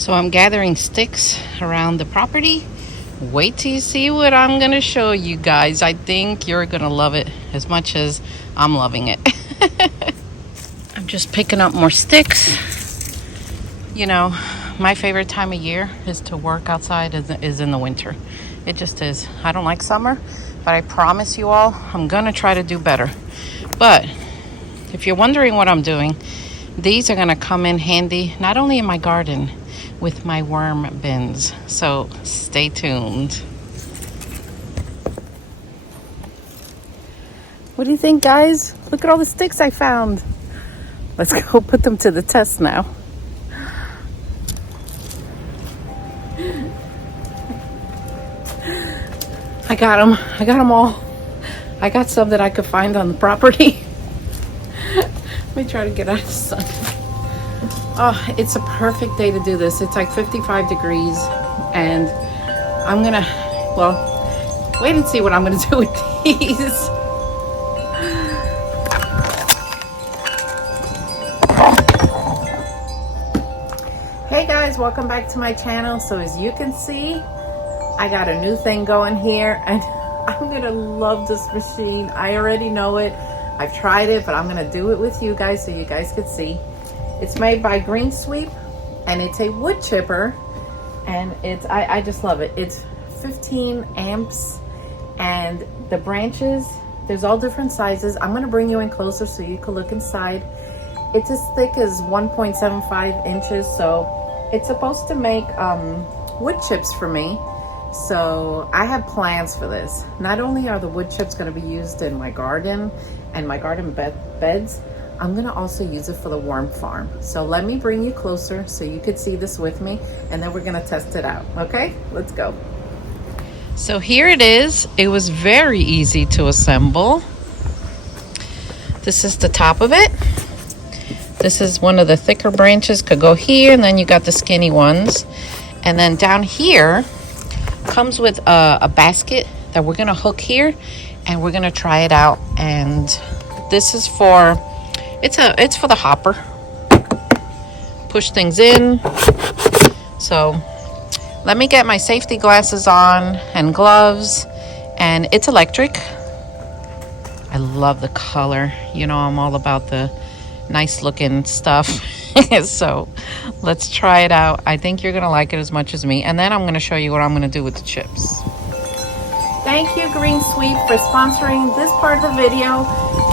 So I'm gathering sticks around the property. Wait till you see what I'm going to show you guys. I think you're going to love it as much as I'm loving it. I'm just picking up more sticks. You know, my favorite time of year is to work outside is in the winter. It just is. I don't like summer, but I promise you all, I'm going to try to do better. But if you're wondering what I'm doing, these are going to come in handy, not only in my garden, with my worm bins. So stay tuned. What do you think, guys? Look at all the sticks I found. Let's go put them to the test now. I got them all. I got some that I could find on the property. Let me try to get out of the sun. Oh, it's a perfect day to do this. It's like 55 degrees, and I'm gonna, well, wait and see what I'm gonna do with these. Hey guys, welcome back to my channel. So as you can see, I got a new thing going here, and I'm gonna love this machine. I already know it. I've tried it, but I'm gonna do it with you guys so you guys could see. It's made by GreenSweep, and it's a wood chipper, and I just love it. It's 15 amps, and the branches, there's all different sizes. I'm gonna bring you in closer so you can look inside. It's as thick as 1.75 inches, so it's supposed to make wood chips for me. So I have plans for this. Not only are the wood chips going to be used in my garden and my garden beds, I'm going to also use it for the worm farm. So let me bring you closer so you could see this with me, and then we're going to test it out. Okay, let's go. So here it is. It was very easy to assemble. This is the top of it. This is one of the thicker branches, could go here, and then you got the skinny ones. And then down here comes with a basket that we're gonna hook here, and we're gonna try it out. And this is for, it's for the hopper. Push things in. So let me get my safety glasses on and gloves, and it's electric. I love the color. You know, I'm all about the nice looking stuff. So let's try it out. I think you're gonna like it as much as me, and then I'm gonna show you what I'm gonna do with the chips. Thank you, GreenSweep, for sponsoring this part of the video.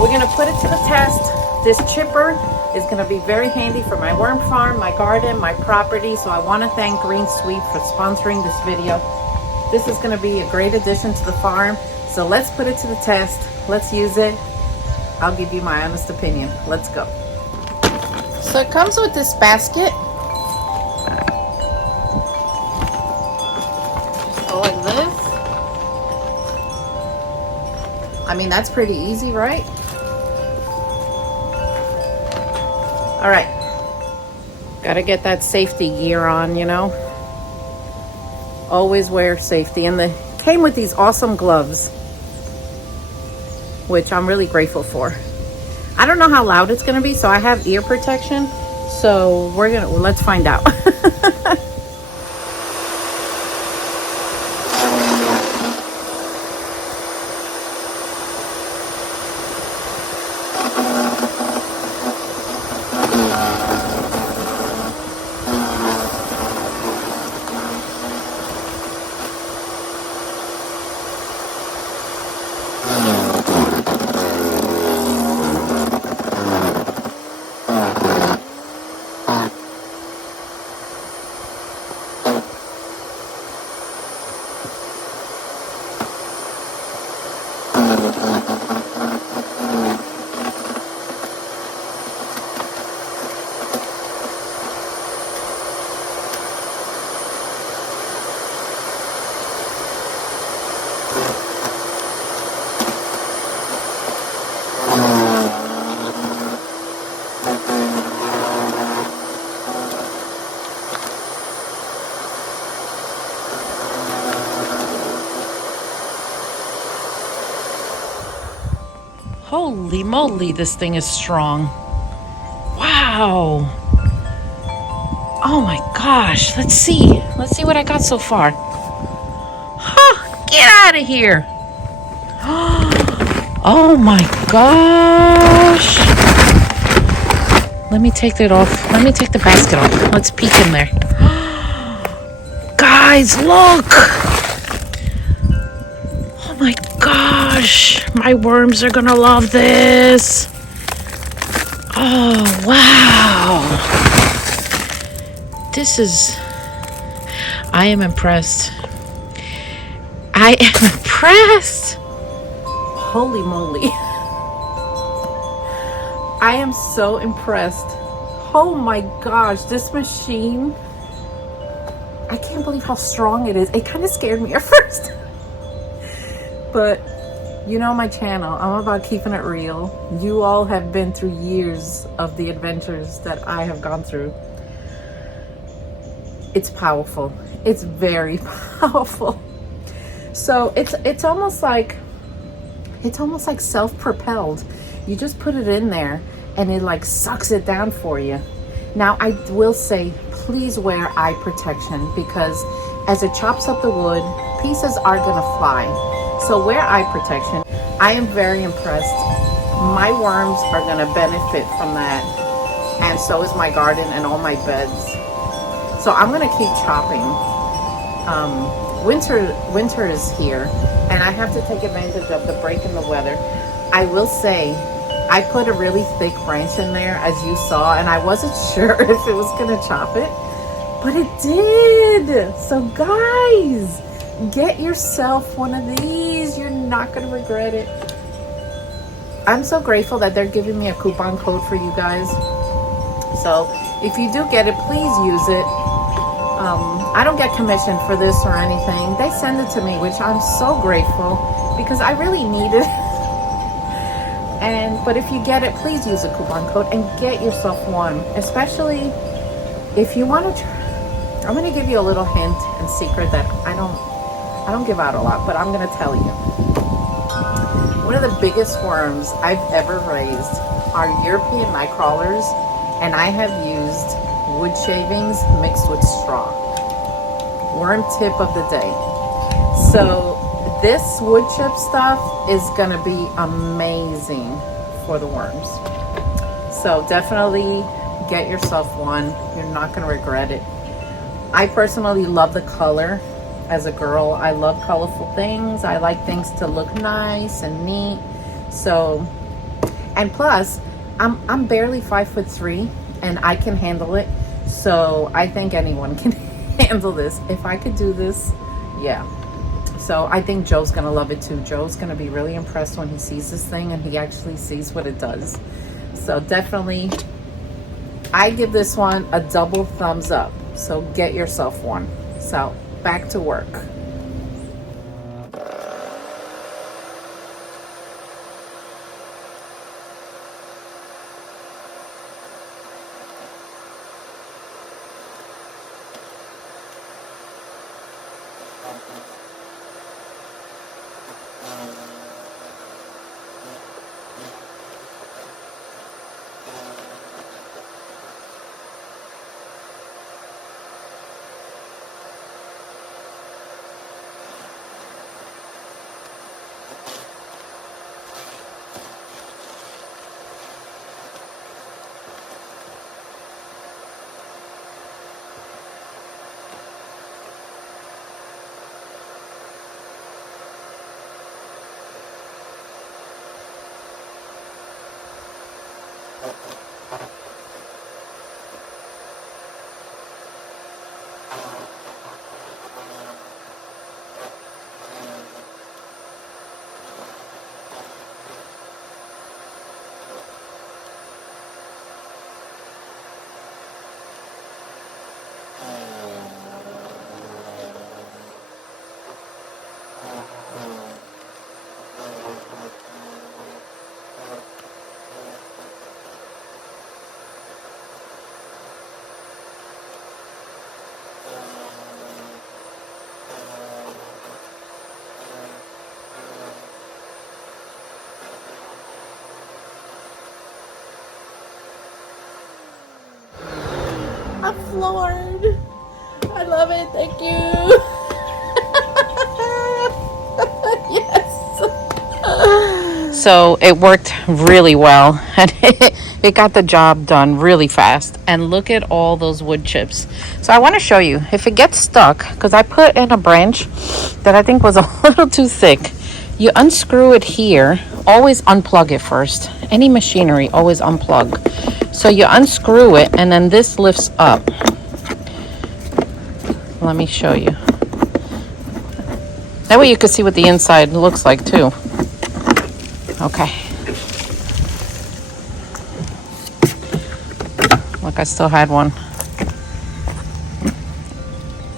We're gonna put it to the test. This chipper is gonna be very handy for my worm farm, my garden, my property. So I want to thank GreenSweep for sponsoring this video. This is gonna be a great addition to the farm. So let's put it to the test. Let's use it. I'll give you my honest opinion. Let's go. So it comes with this basket. Just go like this. I mean, that's pretty easy, right? All right. Gotta get that safety gear on, you know. Always wear safety. And came with these awesome gloves, which I'm really grateful for. I don't know how loud it's gonna be, so I have ear protection. So let's find out. Holy moly, this thing is strong. Wow. Oh my gosh, let's see what I got so far. Huh, get out of here. Oh my gosh. Let me take that off. Let me take the basket off. Let's peek in there. Guys, look. Oh my gosh. My worms are gonna love this. Oh, wow. I am impressed. I am impressed. Holy moly. I am so impressed. Oh my gosh, this machine. I can't believe how strong it is. It kind of scared me at first. But you know my channel, I'm about keeping it real. You all have been through years of the adventures that I have gone through. It's powerful. It's very powerful. So it's almost like self-propelled. You just put it in there and it like sucks it down for you. Now I will say, please wear eye protection, because as it chops up the wood, pieces are gonna fly. So wear eye protection. I am very impressed. My worms are gonna benefit from that, and so is my garden and all my beds. So I'm gonna keep chopping. Winter is here, and I have to take advantage of the break in the weather. I will say, I put a really thick branch in there, as you saw, and I wasn't sure if it was gonna chop it, but it did. So guys, get yourself one of these. You're not gonna regret it. I'm so grateful that they're giving me a coupon code for you guys. So if you do get it, please use it. I don't get commission for this or anything. They send it to me, which I'm so grateful, because I really need it. But if you get it, please use a coupon code and get yourself one, especially if you want to try. I'm going to give you a little hint and secret that I don't give out a lot, but I'm going to tell you. One of the biggest worms I've ever raised are European night crawlers, and I have used wood shavings mixed with straw. Worm tip of the day. So this wood chip stuff is gonna be amazing for the worms. So definitely get yourself one. You're not gonna regret it. I personally love the color. As a girl, I love colorful things. I like things to look nice and neat. So, and plus, I'm barely 5'3", and I can handle it. So I think anyone can handle this. If I could do this, yeah. So I think Joe's gonna love it too. Joe's gonna be really impressed when he sees this thing and he actually sees what it does. So definitely, I give this one a double thumbs up. So get yourself one. So back to work. I'm floored. I love it. Thank you. Yes. So it worked really well, and it got the job done really fast. And look at all those wood chips. So I want to show you if it gets stuck, because I put in a branch that I think was a little too thick. You unscrew it here. Always unplug it first. Any machinery, always unplug. So you unscrew it, and then this lifts up. Let me show you. That way you can see what the inside looks like too. Okay. Look, I still had one.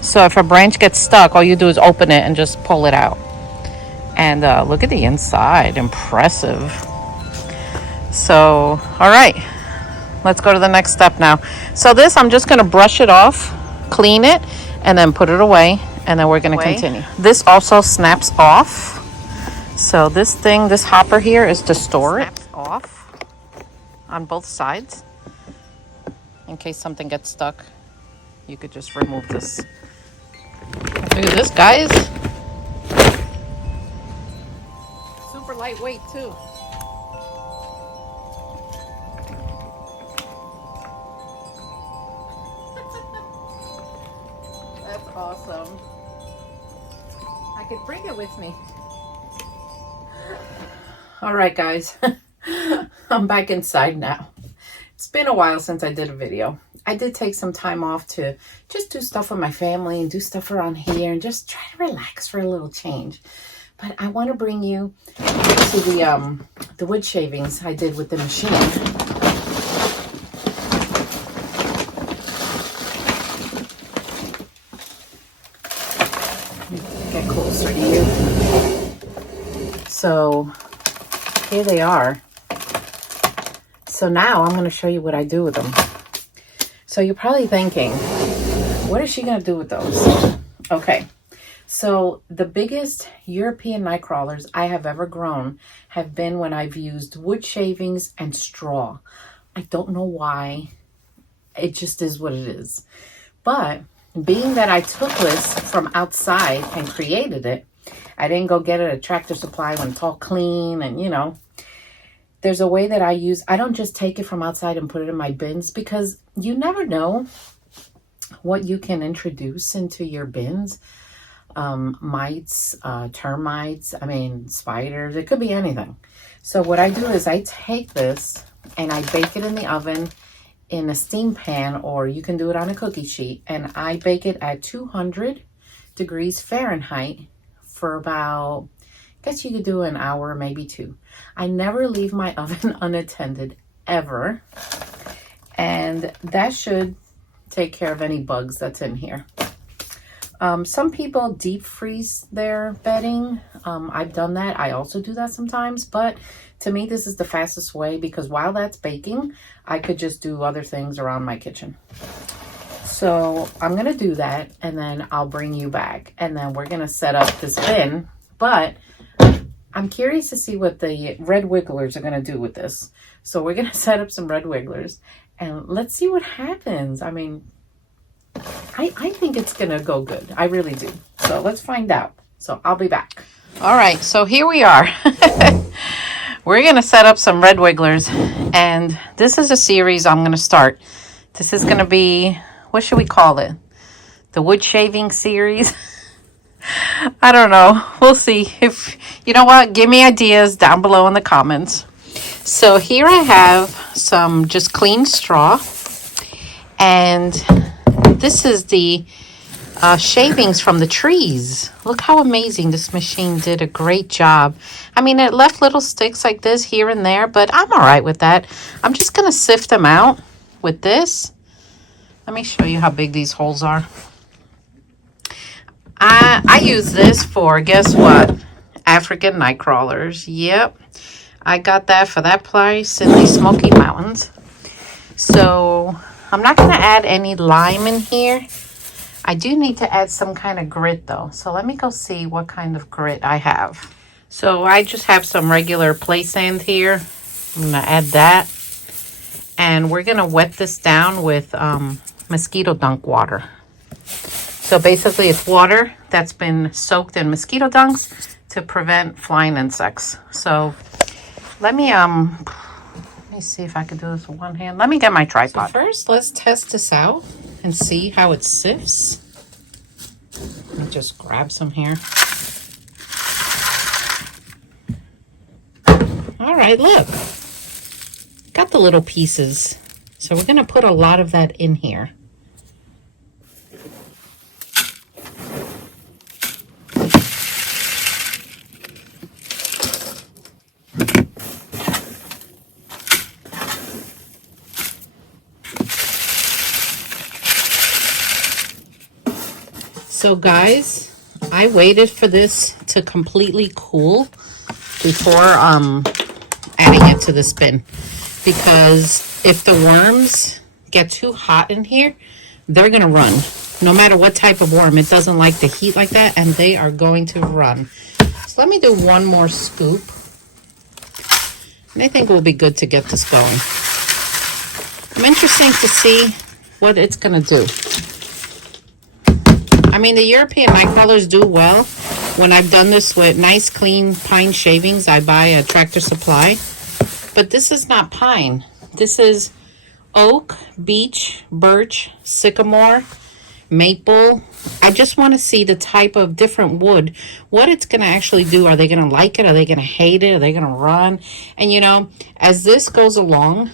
So if a branch gets stuck, all you do is open it and just pull it out. And look at the inside. Impressive. So, all right. Let's go to the next step now. So this, I'm just going to brush it off, clean it, and then put it away. And then we're going to continue. This also snaps off. So this thing, this hopper here is to store it off on both sides. In case something gets stuck, you could just remove this. Look at this, guys. Super lightweight too. That's awesome. I could bring it with me. All right, guys. I'm back inside now. It's been a while since I did a video. I did take some time off to just do stuff with my family and do stuff around here and just try to relax for a little change. But I want to bring you to the wood shavings I did with the machine. Get closer to you. So here they are. So now I'm going to show you what I do with them. So you're probably thinking, what is she going to do with those? Okay. So the biggest European night crawlers I have ever grown have been when I've used wood shavings and straw. I don't know why. It just is what it is. But being that I took this from outside and created it, I didn't go get it at Tractor Supply when it's all clean and, you know, there's a way that I don't just take it from outside and put it in my bins, because you never know what you can introduce into your bins. Mites, termites, spiders, it could be anything. So what I do is I take this and I bake it in the oven in a steam pan, or you can do it on a cookie sheet, and I bake it at 200 degrees Fahrenheit for about, I guess you could do an hour, maybe 2. I never leave my oven unattended, ever. And that should take care of any bugs that's in here. Some people deep freeze their bedding. I've done that. I also do that sometimes. But to me, this is the fastest way, because while that's baking, I could just do other things around my kitchen. So I'm going to do that, and then I'll bring you back. And then we're going to set up this bin. But I'm curious to see what the red wigglers are going to do with this. So we're going to set up some red wigglers, and let's see what happens. I mean, I think it's going to go good. I really do. So let's find out. So I'll be back. All right. So here we are. We're going to set up some red wigglers. And this is a series I'm going to start. This is going to be, what should we call it? The wood shaving series. I don't know. We'll see. If you know what, give me ideas down below in the comments. So here I have some just clean straw. And this is the shavings from the trees. Look how amazing this machine did a great job. I mean, it left little sticks like this here and there, but I'm all right with that. I'm just going to sift them out with this. Let me show you how big these holes are. I use this for, guess what? African night crawlers. Yep. I got that for that price in the Smoky Mountains. So I'm not going to add any lime in here. I do need to add some kind of grit though. So let me go see what kind of grit I have. So I just have some regular play sand here. I'm going to add that. And we're going to wet this down with mosquito dunk water. So basically it's water that's been soaked in mosquito dunks to prevent flying insects. So let me see if I can do this with one hand. Let me get my tripod. So first, let's test this out and see how it sifts. Let me just grab some here. All right, look. Got the little pieces. So we're going to put a lot of that in here. So guys, I waited for this to completely cool before adding it to the bin, because if the worms get too hot in here, they're gonna run. No matter what type of worm, it doesn't like the heat like that, and they are going to run. So let me do one more scoop, and I think it will be good to get this going. I'm interested to see what it's gonna do. I mean, the European night crawlers do well. When I've done this with nice clean pine shavings, I buy a Tractor Supply. But this is not pine. This is oak, beech, birch, sycamore, maple. I just want to see the type of different wood, what it's going to actually do. Are they going to like it? Are they going to hate it? Are they going to run? And you know, as this goes along,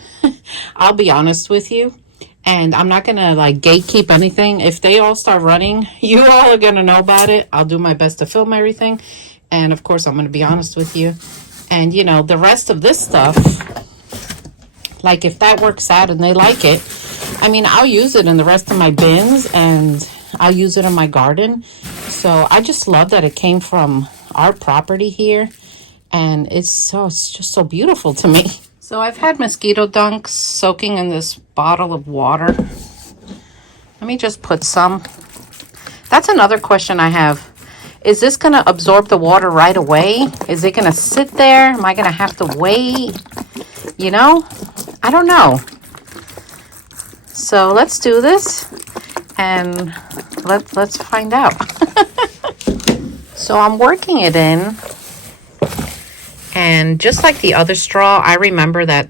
I'll be honest with you, and I'm not going to like gatekeep anything. If they all start running, you all are going to know about it. I'll do my best to film everything. And of course, I'm going to be honest with you. And you know, the rest of this stuff, like if that works out and they like it, I mean, I'll use it in the rest of my bins, and I'll use it in my garden. So I just love that it came from our property here. And it's just so beautiful to me. So I've had mosquito dunks soaking in this bottle of water. Let me just put some. That's another question I have. Is this going to absorb the water right away? Is it going to sit there? Am I going to have to wait? You know, I don't know. So let's do this and let's find out. So I'm working it in. And just like the other straw, I remember that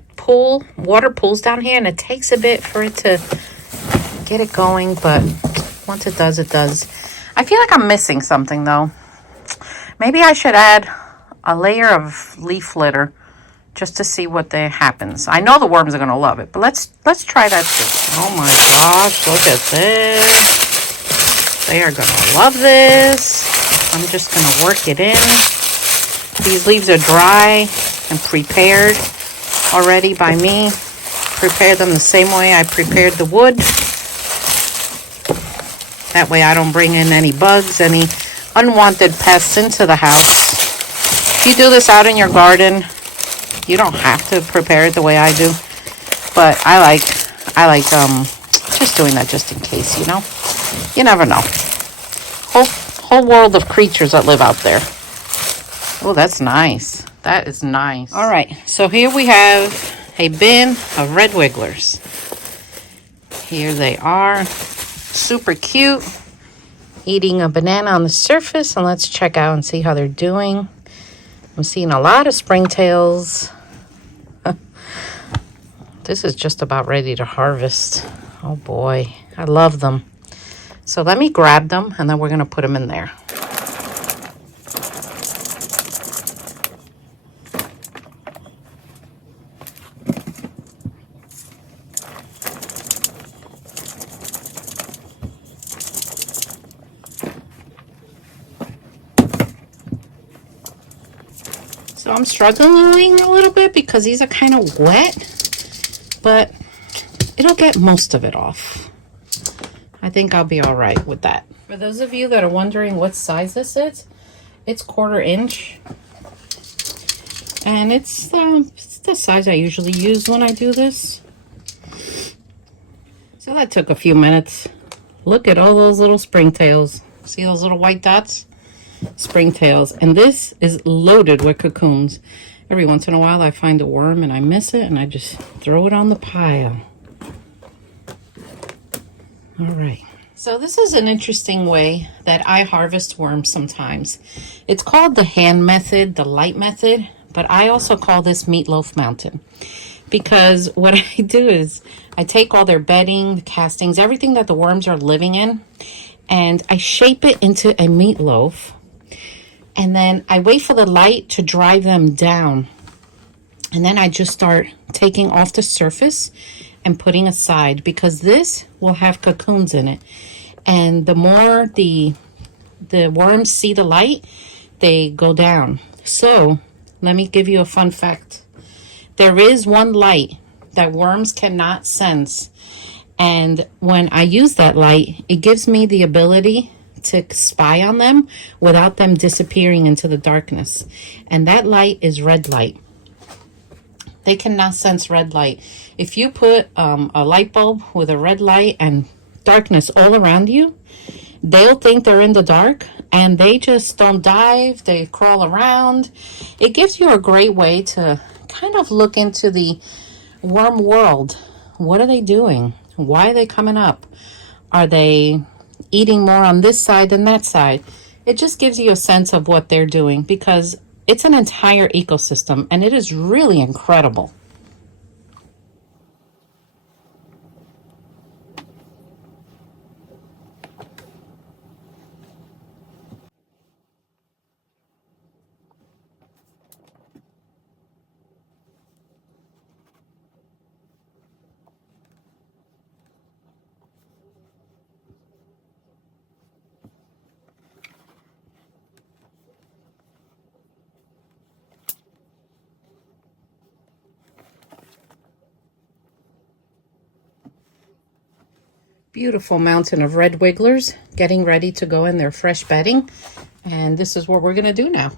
water pools down here, and it takes a bit for it to get it going, but once it does, it does. I feel like I'm missing something though. Maybe I should add a layer of leaf litter just to see what happens. I know the worms are gonna love it, but let's try that too. Oh my gosh, look at this. They are gonna love this. I'm just gonna work it in. These leaves are dry and prepared already by me. Prepare them the same way I prepared the wood. That way I don't bring in any bugs, any unwanted pests into the house. If you do this out in your garden, you don't have to prepare it the way I do. But I like just doing that just in case, you know? You never know. Whole world of creatures that live out there. Oh, that's nice. That is nice. All right, so here we have a bin of red wigglers. Here they are. Super cute. Eating a banana on the surface, and let's check out and see how they're doing. I'm seeing a lot of springtails. This is just about ready to harvest. Oh boy, I love them. So let me grab them, and then we're gonna put them in there. So I'm struggling a little bit because these are kind of wet, but it'll get most of it off. I think I'll be all right with that. For those of you that are wondering what size this is, it's 1/4 inch. And it's the size I usually use when I do this. So that took a few minutes. Look at all those little springtails. See those little white dots? Springtails. And this is loaded with cocoons. Every once in a while I find a worm and I miss it, and I just throw it on the pile. All right. So this is an interesting way that I harvest worms sometimes. It's called the hand method, the light method, but I also call this meatloaf mountain. Because what I do is I take all their bedding, castings, everything that the worms are living in, and I shape it into a meatloaf. And then I wait for the light to drive them down. And then I just start taking off the surface and putting aside, because this will have cocoons in it. And the more the worms see the light, they go down. So let me give you a fun fact. There is one light that worms cannot sense. And when I use that light, it gives me the ability to spy on them without them disappearing into the darkness. And that light is red light. They cannot sense red light. If you put a light bulb with a red light and darkness all around you, they'll think they're in the dark and they just don't dive. They crawl around. It gives you a great way to kind of look into the worm world. What are they doing? Why are they coming up? Are they eating more on this side than that side? It just gives you a sense of what they're doing, because it's an entire ecosystem and it is really incredible. Beautiful mountain of red wigglers getting ready to go in their fresh bedding. And this is what we're going to do now.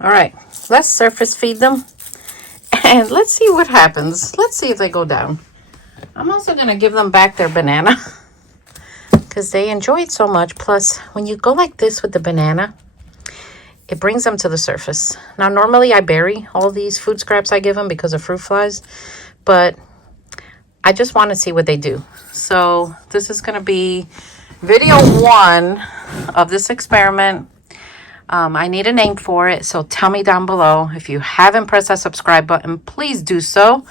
All right, let's surface feed them and let's see what happens. Let's see if they go down. I'm also going to give them back their banana because they enjoy it so much. Plus, when you go like this with the banana, it brings them to the surface. Now, normally I bury all these food scraps I give them because of fruit flies, but I just want to see what they do. So this is going to be video 1 of this experiment. I need a name for it, so tell me down below. If you haven't pressed that subscribe button, please do so.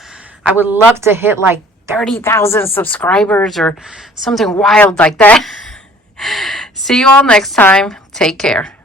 I would love to hit like 30,000 subscribers or something wild like that. See you all next time. Take care.